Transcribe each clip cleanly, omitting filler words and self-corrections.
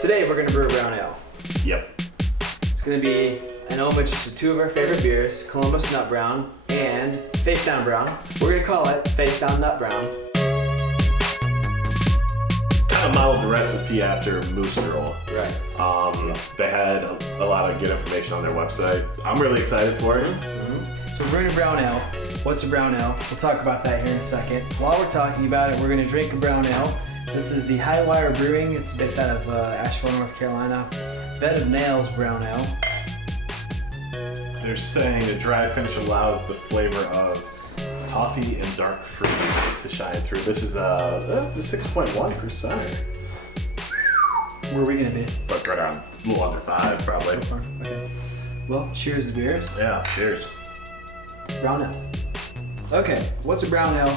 Today we're gonna brew a brown ale. Yep. It's gonna be an homage to two of our favorite beers, Columbus Nut Brown and Face Down Brown. We're gonna call it Face Down Nut Brown. Kind of modeled the recipe after Moose Drool. Right. They had a lot of good information on their website. I'm really excited for it. So we're brewing a brown ale. What's a brown ale? We'll talk about that here in a second. While we're talking about it, we're gonna drink a brown ale. This is the Highwire Brewing. It's based out of Asheville, North Carolina. Bed of Nails brown ale. They're saying the dry finish allows the flavor of toffee and dark fruit to shine through. This is a 6.1%. Where are we gonna be? But right around a little under 5 probably. Okay. Well, cheers to beers. Yeah, cheers. Brown ale. Okay, what's a brown ale?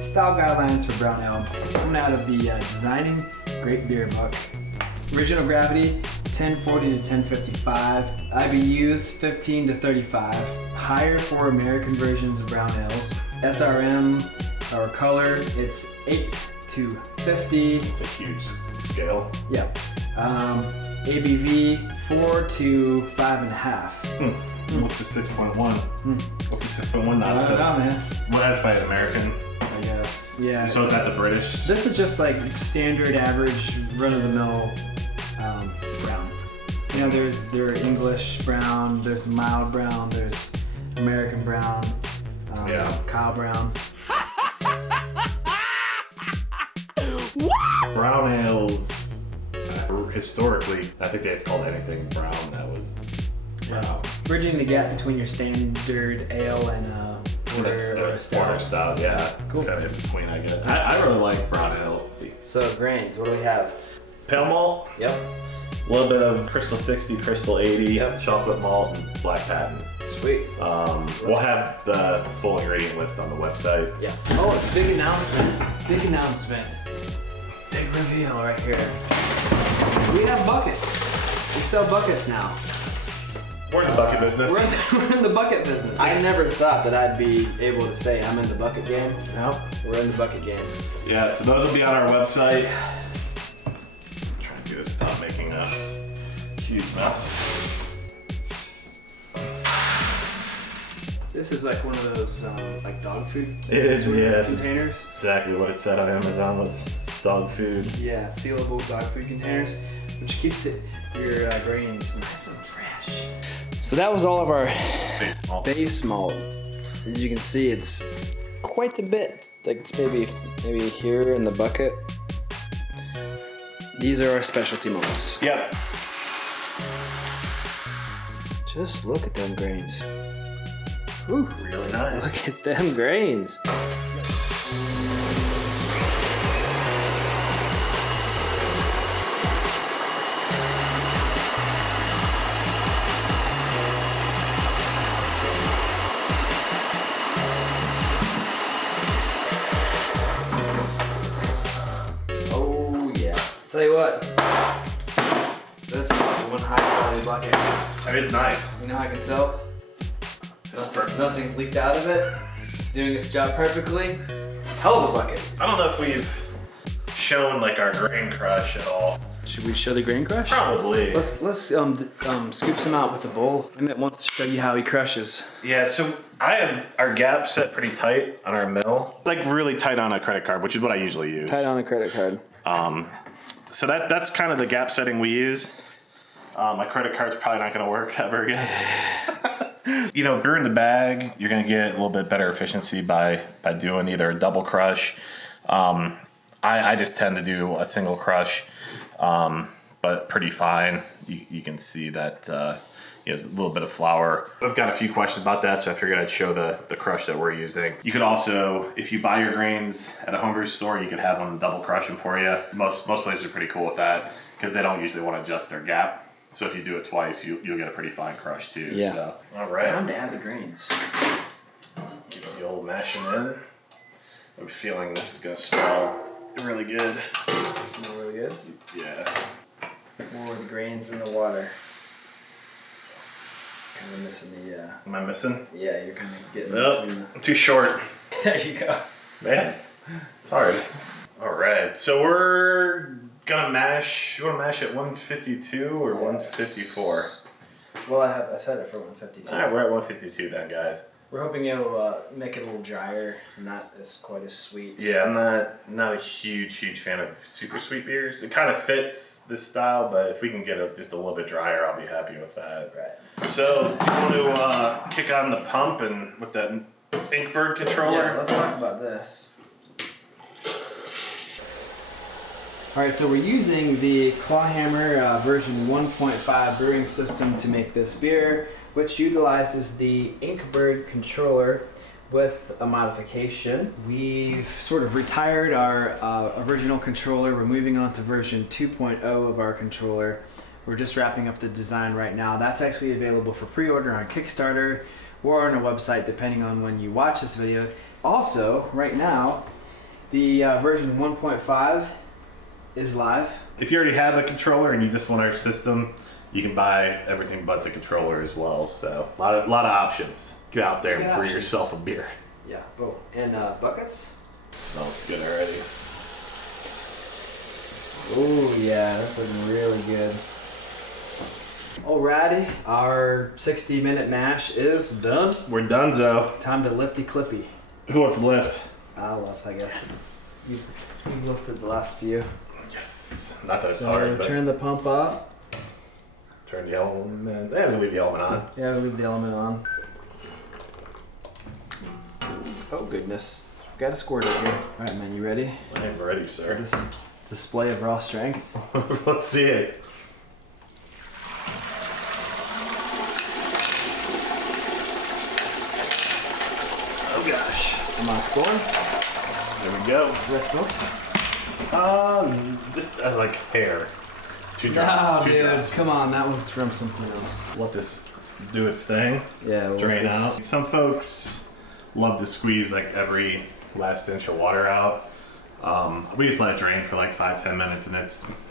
Style guidelines for brown ale. Coming out of the Designing Great Beer book. Original gravity, 1040 to 1055. IBUs, 15 to 35. Higher for American versions of brown ales. SRM, or color, it's 8 to 50. It's a huge scale. Yeah. ABV, 4 to 5.5. What's a 6.1? What's a 6.1 I nonsense? don't know, man. Well, that's by an American. I guess. Yeah. So is that the British? This is just like standard, average, run-of-the-mill brown. You know, there are English brown, there's mild brown, there's American brown, cow brown. Brown ales, historically, I think it's called anything brown that was brown. Bridging the gap between your standard ale and That's porter style, yeah. Cool. It's kind of in between, I guess. I really like brown ales. So grains, what do we have? Pale malt, Yep. a little bit of Crystal 60, Crystal 80, Yep. chocolate malt, and black patent. Sweet. We'll have the full ingredient list on the website. Yeah. Oh, big announcement. Big announcement. Big reveal right here. We have buckets. We sell buckets now. We're in the bucket business. We're in the bucket business. I never thought that I'd be able to say I'm in the bucket game. No. We're in the bucket game. Yeah, so those will be on our website. Trying to do this without making a huge mess. This is like one of those like dog food containers. Exactly what it said on Amazon was dog food. Yeah, sealable dog food containers, which keeps your grains nice and fresh. So that was all of our base malt. As you can see, it's quite a bit. Like it's maybe here in the bucket. These are our specialty malts. Yep. Just look at them grains. Ooh, Really nice. look at them grains. Oh yeah. Tell you what, this is one high quality bucket. That is nice. You know how I can tell? That's perfect. Nothing's leaked out of it. It's doing its job perfectly. Hell of a bucket. I don't know if we've shown like our grain crush at all. Should we show the grain crush? Probably. Let's scoop some out with a bowl. Emmett wants to show you how he crushes. Yeah, so I have our gap set pretty tight on our mill. Like really tight on a credit card, which is what I usually use. Tight on a credit card. So that's kind of the gap setting we use. My credit card's probably not gonna work ever again. You know, brewing the bag, you're gonna get a little bit better efficiency by doing either a double crush. I just tend to do a single crush, but pretty fine. You can see that there's a little bit of flour. I've got a few questions about that, so I figured I'd show the crush that we're using. You could also, if you buy your grains at a homebrew store, you could have them double crush them for you. Most places are pretty cool with that because they don't usually want to adjust their gap. So if you do it twice, you'll get a pretty fine crush too. Yeah. So, all right. Time to add the grains. Get the old mashing in. I'm feeling this is gonna smell really good. Smell really good. Yeah. More of the grains in the water. Kind of missing the. Am I missing? Yeah, you're kind of getting. Nope. I'm too short. There you go. Man, it's hard. All right, so we're gonna mash. You want to mash at 152 or 154? Well, I set it for 152. All right, we're at 152 then, guys. We're hoping it'll make it a little drier, not as quite as sweet. Yeah, I'm not a huge fan of super sweet beers. It kind of fits this style, but if we can get it just a little bit drier, I'll be happy with that. Right. So, do you want to kick on the pump and with that Inkbird controller? Yeah, let's talk about this. All right, so we're using the Clawhammer version 1.5 brewing system to make this beer, which utilizes the Inkbird controller with a modification. We've sort of retired our original controller. We're moving on to version 2.0 of our controller. We're just wrapping up the design right now. That's actually available for pre-order on Kickstarter or on our website, depending on when you watch this video. Also, right now, the version 1.5 is live. If you already have a controller and you just want our system, you can buy everything but the controller as well. So a lot of options. Get out there and brew yourself a beer. Yeah. Oh, and buckets. Smells good already. Oh yeah, that's looking really good. Alrighty, our 60-minute mash is done. We're done, Zoe. Time to lifty clippy. Who wants to lift? I'll lift, I guess. You've lifted the last few. Yes. Not that it's So hard, but turn the pump off. turn the element. Yeah, we leave the element on. Yeah, leave the element on. Oh goodness, got a squirt over here. All right, man, you ready I am ready, for sir. this display of raw strength? Let's see it. Oh gosh. Am I going? There we go. Rest milk? Just like hair. 2 No, drops. Two dude, drops. come on, that was from something else. Let this do its thing. Yeah, we'll Drain let this- out. Some folks love to squeeze like every last inch of water out. We just let it drain for like 5-10 minutes, and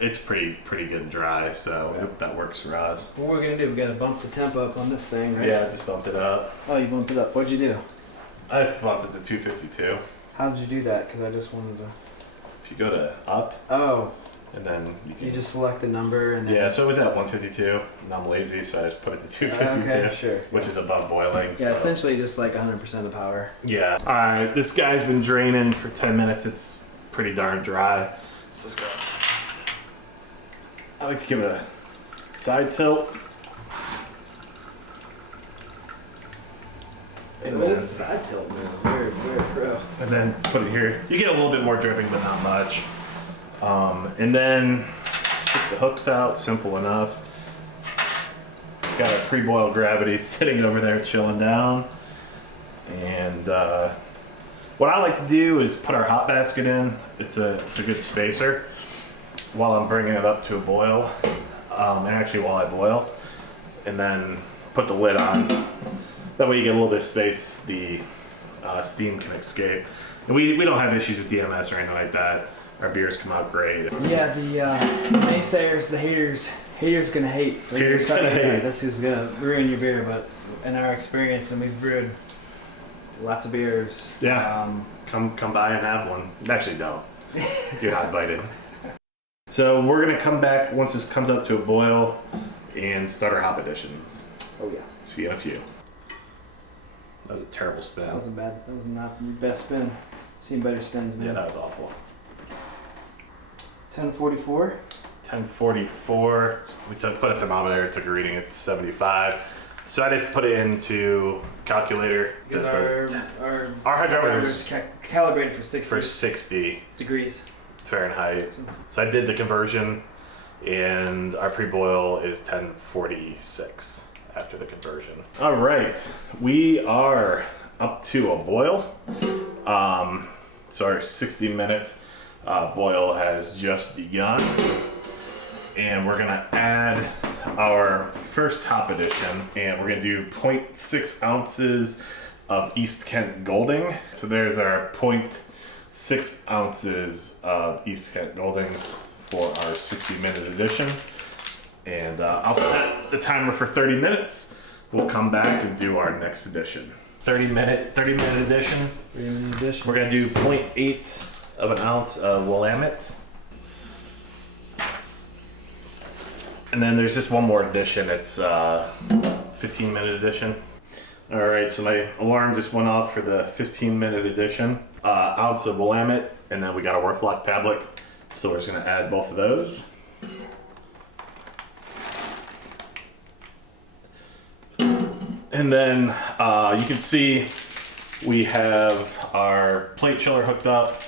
it's pretty good and dry. So that works for us. What we're gonna do? We gotta bump the temp up on this thing, right? Yeah, I just bumped it up. Oh, you bumped it up. What'd you do? I bumped it to 252. How did you do that? Because I just wanted to. If you go to up, Oh, and then you can. you just select the number and then. Yeah, so it was at 152, and I'm lazy, so I just put it to 252, Okay, sure. which is above boiling. Yeah, so. essentially just like 100% of power. Yeah. All right, this guy's been draining for 10 minutes. It's pretty darn dry. Let's just go. I like to give it a side tilt. And then, Side tilt, man. Very pro. and then put it here. You get a little bit more dripping, but not much. And then take the hooks out. Simple enough. Got a pre-boiled gravity sitting over there chilling down. And what I like to do is put our hot basket in. It's a good spacer while I'm bringing it up to a boil, and actually while I boil, and then put the lid on. That way you get a little bit of space, the steam can escape. And we don't have issues with DMS or anything like that. Our beers come out great. Yeah, the naysayers, the haters gonna hate. Like, Haters gonna hate. This is gonna ruin your beer, but in our experience, and we've brewed lots of beers. Yeah. Come by and have one. Actually, don't. You're not invited. So we're gonna come back once this comes up to a boil and start our hop additions. Oh yeah. See you in a few. That was a terrible spin. That was not the best spin. Seen better spins, man. Yeah, that was awful. 1044. 1044. We put a thermometer, took a reading at 75. So I just put it into calculator Because our hydrometer is is calibrated for 60 for 60 degrees. Fahrenheit. So I did the conversion, and our pre-boil is 1046 after the conversion. All right, we are up to a boil. So our 60-minute boil has just begun, and we're gonna add our first hop addition, and we're gonna do 0.6 ounces of East Kent Golding. So there's our 0.6 ounces of East Kent Goldings for our 60-minute addition. And I'll set the timer for 30 minutes. We'll come back and do our next addition. 30-minute addition. 3-minute addition. We're gonna do 0.8 of an ounce of Willamette. And then there's just one more addition. It's 15-minute addition. All right, so my alarm just went off for the 15-minute addition. Ounce of Willamette, and then we got a Worthlock tablet. So we're just gonna add both of those. And then you can see we have our plate chiller hooked up,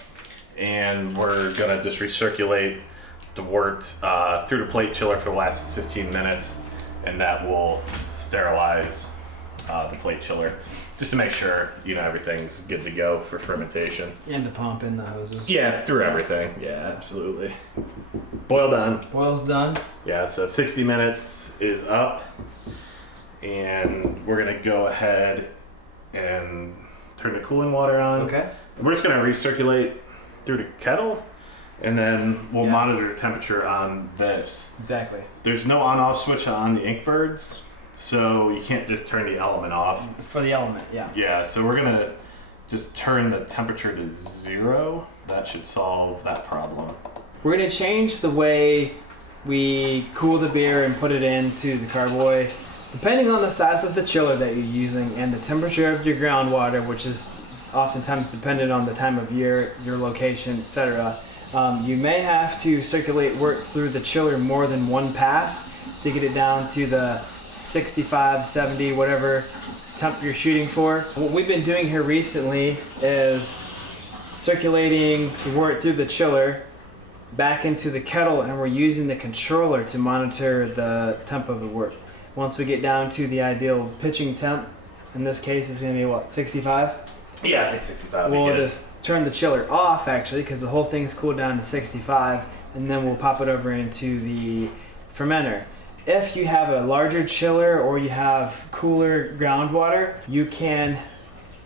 and we're gonna just recirculate the wort through the plate chiller for the last 15 minutes, and that will sterilize the plate chiller, just to make sure, you know, everything's good to go for fermentation. And to pump in the hoses. Yeah, through everything. Yeah, absolutely. Boil done. Boil's done. Yeah, so 60 minutes is up, and we're gonna go ahead and turn the cooling water on. Okay. We're just gonna recirculate through the kettle, and then we'll monitor the temperature on this. Exactly. There's no on-off switch on the Inkbirds, so you can't just turn the element off. For the element, yeah. Yeah, so we're gonna just turn the temperature to 0. That should solve that problem. We're gonna change the way we cool the beer and put it into the carboy, depending on the size of the chiller that you're using and the temperature of your groundwater, which is oftentimes dependent on the time of year, your location, etc. You may have to circulate wort through the chiller more than one pass to get it down to the 65, 70, whatever temp you're shooting for. What we've been doing here recently is circulating the wort through the chiller back into the kettle, and we're using the controller to monitor the temp of the wort. Once we get down to the ideal pitching temp, in this case it's going to be what, 65? Yeah, I think 65. We'll just turn the chiller off actually, because the whole thing's cooled down to 65, and then we'll pop it over into the fermenter. If you have a larger chiller or you have cooler groundwater, you can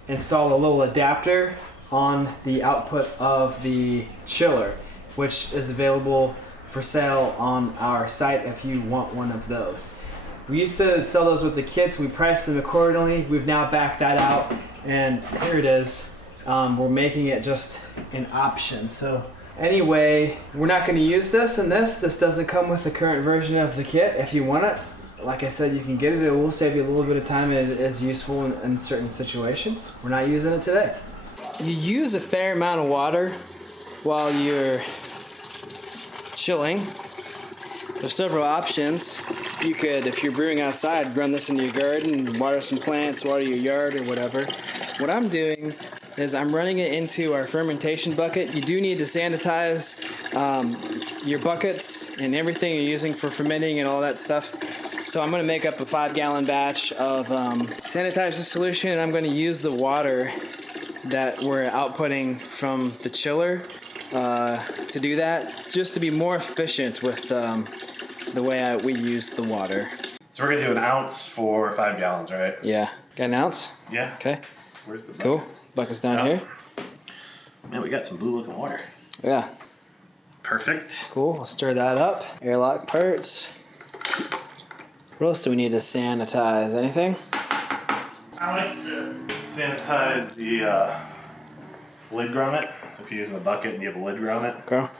install a little adapter on the output of the chiller, which is available for sale on our site if you want one of those. We used to sell those with the kits. We priced them accordingly. We've now backed that out, and here it is. We're making it just an option. So anyway, we're not going to use this in this. This doesn't come with the current version of the kit. If you want it, like I said, you can get it. It will save you a little bit of time, and it is useful in certain situations. We're not using it today. You use a fair amount of water while you're chilling. There's several options. You could, if you're brewing outside, run this in your garden, water some plants, water your yard or whatever. What I'm doing is I'm running it into our fermentation bucket. You do need to sanitize your buckets and everything you're using for fermenting and all that stuff. So I'm going to make up a 5-gallon batch of Sanitizer Solution, and I'm going to use the water that we're outputting from the chiller to do that, just to be more efficient with the way we use the water. So we're gonna do an ounce for 5 gallons, right? Yeah. Got an ounce? Yeah. Okay. Where's the bucket? Cool. Bucket's down here. Man, we got some blue looking water. Yeah. Perfect. Cool. We'll stir that up. Airlock parts. What else do we need to sanitize? Anything? I like to sanitize the lid grommet. If you're using a bucket and you have a lid grommet, Okay.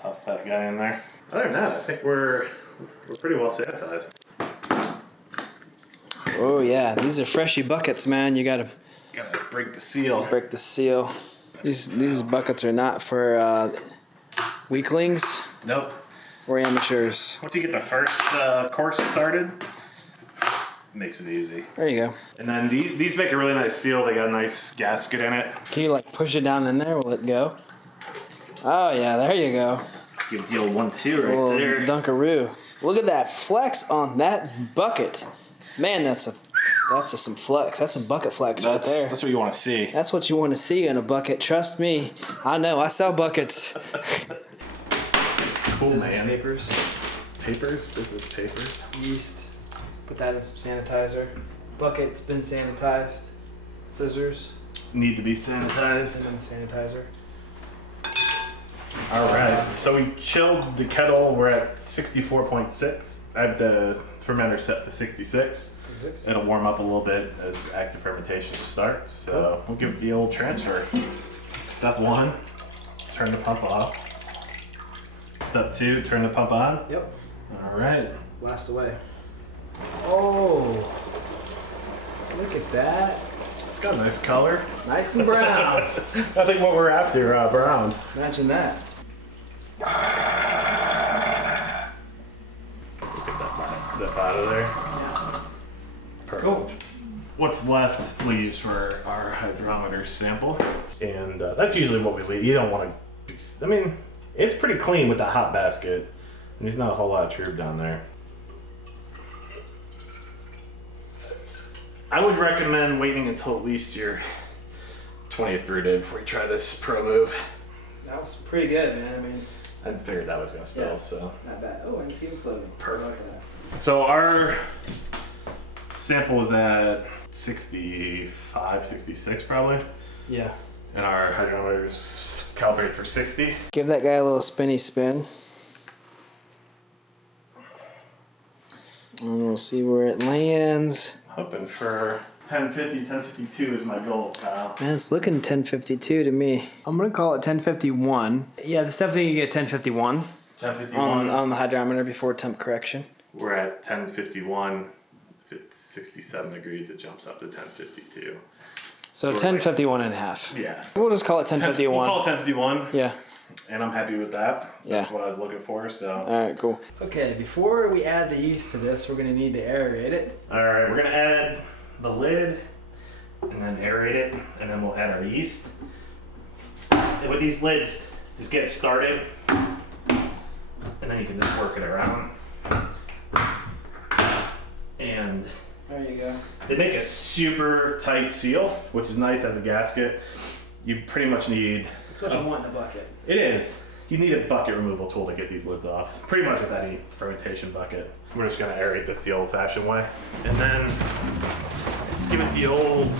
toss that guy in there. Other than that, I think we're pretty well sanitized. Oh yeah, these are freshy buckets, man. You gotta break the seal. break the seal. These buckets are not for weaklings Nope. or amateurs. Once you get the first course started, it makes it easy. There you go. And then these make a really nice seal. They got a nice gasket in it. Can you like push it down in there? Will it go? Oh yeah, there you go. Give the old 1-2 right Little there. Dunkaroo. Look at that flex on that bucket. Man, that's just some flex. That's some bucket flex right there. That's what you want to see. That's what you want to see in a bucket. Trust me. I know. I sell buckets. Cool, Business man. papers. Papers? Business papers? Yeast. Put that in some sanitizer. Bucket's been sanitized. Scissors. Need to be And sanitized. then sanitizer. Alright, so we chilled the kettle. We're at 64.6. I have the fermenter set to 66. It'll warm up a little bit as active fermentation starts. So we'll give it the old transfer. Step 1, turn the pump off. Step 2, turn the pump on. Yep. All right. Blast away. Oh, look at that. It's got a nice color. Nice and brown. I think what we're after, brown. Imagine that. Get that last sip out of there. Yeah. Perfect. Cool. What's left we use for our hydrometer sample, and that's usually what we leave. You don't want to. I mean, it's pretty clean with the hot basket, and there's not a whole lot of tube down there. I would recommend waiting until at least your 20th brew day before you try this pro move. That was pretty good, man. I mean, I figured that was gonna spill, yeah, so. not bad. Oh, I can see him floating. Perfect. I like that. So our sample is at 65, 66 probably, Yeah. and our hydrometer's calibrated for 60. Give that guy a little spinny spin. And we'll see where it lands. Hoping for 1050, 1052 is my goal, pal. Man, it's looking 1052 to me. I'm gonna call it 1051. Yeah, it's definitely gonna get 1051 1051. on the hydrometer before temp correction. We're at 1051. If it's 67 degrees, it jumps up to 1052. So we're 1051 and a half. Yeah. We'll just call it 1051. We'll call it 1051. Yeah. And I'm happy with that. That's Yeah. what I was looking for, so. All right, cool. Okay, before we add the yeast to this, we're gonna need to aerate it. All right, we're gonna add the lid and then aerate it, and then we'll add our yeast. And with these lids, just get started, and then you can just work it around. And There you go. they make a super tight seal, which is nice as a gasket. You pretty much need. That's what you want in a bucket. It is. You need a bucket removal tool to get these lids off. Pretty much with any fermentation bucket. We're just gonna aerate this the old-fashioned way. And then let's give it the old,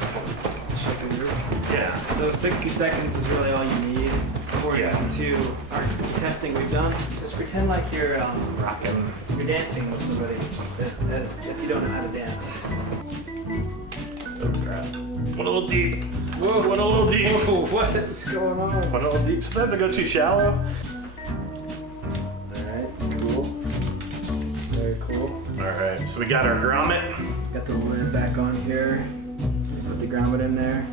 Chicken root. yeah. So 60 seconds is really all you need according Yeah. to our testing we've done. Just pretend like you're Rocking. you're dancing with somebody as if you don't know how to dance. Oh crap. Went a little deep. Whoa, Went a little deep. Whoa, what is going on? Went a little deep. Sometimes I go too shallow. Alright, cool. Very cool. Alright, so we got our grommet. Got the lid back on here. Put the grommet in there.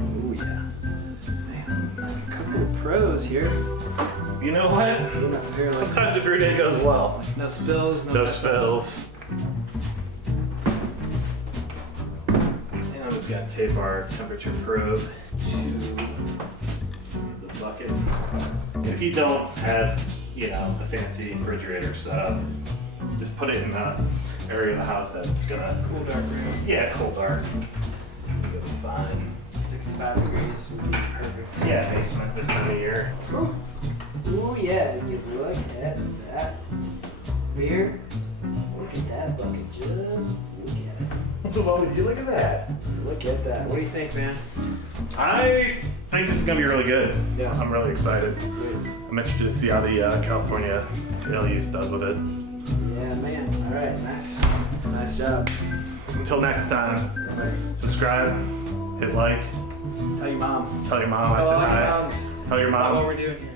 Oh yeah. Man, a couple of pros here. You know what? We're not here like Sometimes the brew day goes well. no spills, No mess ups. spills. And I'm just gonna tape our temperature probe to the bucket. If you don't have, a fancy refrigerator setup, just put it in an area of the house that's gonna, Cool dark room. cool dark. It'll be fine. 65 degrees would be perfect. Yeah, basement this time of year. Ooh. Ooh, yeah, we can look at that beer. Look at that bucket, just look at it. What would you look at that? Look at that. What do you think, man? I think this is gonna be really good. Yeah. I'm really excited. Good. I'm interested to see how the California ale use does with it. Yeah, man. All right, nice. Nice job. Until next time, All right. subscribe, hit like, Tell your mom. tell your mom I Tell said all your hi. moms Tell your about moms. what we're doing here.